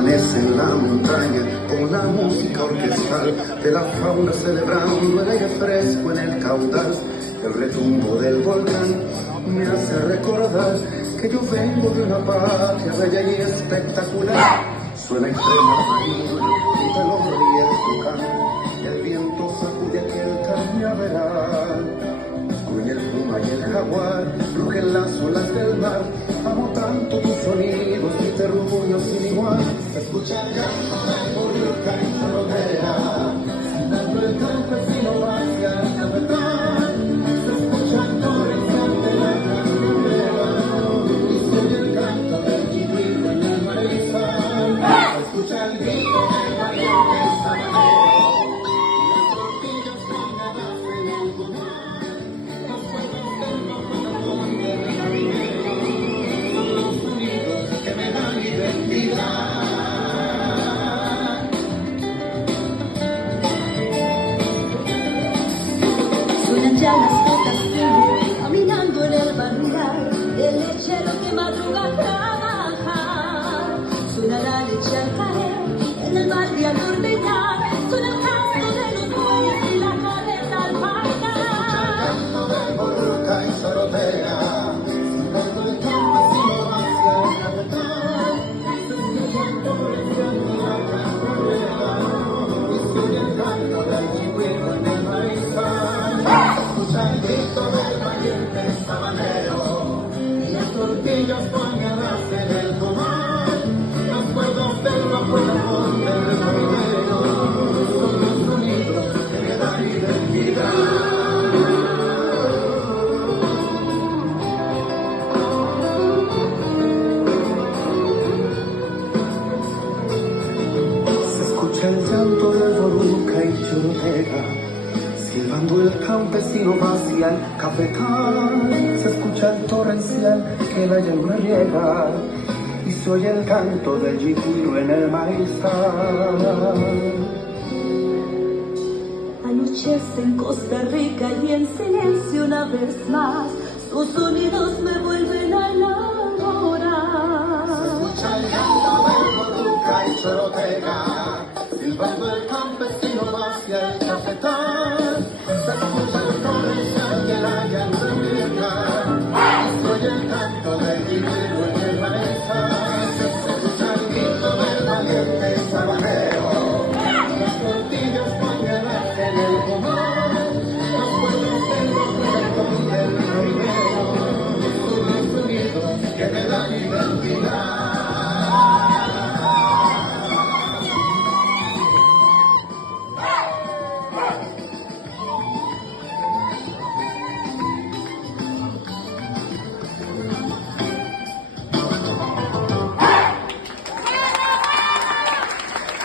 Amanece en la montaña con la música orquestal de la fauna celebrando el aire fresco en el caudal. El retumbo del volcán me hace recordar que yo vengo de una patria bella y espectacular. Suena extrema marina, grita el hombre y el tucán, el viento sacude aquel cañaveral. Gruñe el puma y el jaguar, rugen las olas del mar. Amo tanto tus sonidos, mi terruño sin igual. Escucha el canto del volcán y se rodea, dando el campesino hacia el cafetal. Se escucha el torrencial de la cañaveral y se oye el canto del chiquito en el marizal. Se escucha el grito del valiente sabanero, las tortillas colgadas en el comal. Que me dan identidad. Suenan ya las gotas firmes caminando en el barrial, el lechero que madruga a trabajar. Suena la leche al caer en el barrial de ordeñar, suena el canto de los bueyes y la cadena al bailar. El canto del volcán y Sorotea, dando el campesino hacia el capital. Se escucha el torrencial de la cañaveral y se oye el canto del chiquito en el marizal. Se escucha el grito del valiente sabanero y las tortillas colgadas en el comal. Las cuerdas del abuelo del resolvero son los sonidos que me dan identidad. El llanto del Boruca y Chorotega, silbando el campesino va hacia el cafetal. Se escucha el torrencial que la llama riega y se oye el canto del yicuiro en el maizal. Anochece en Costa Rica y en silencio una vez más sus sonidos me vuelven a enamorar. Se escucha el llanto del Boruca y Chorotega, silbando el campesino va hacia el cafetal.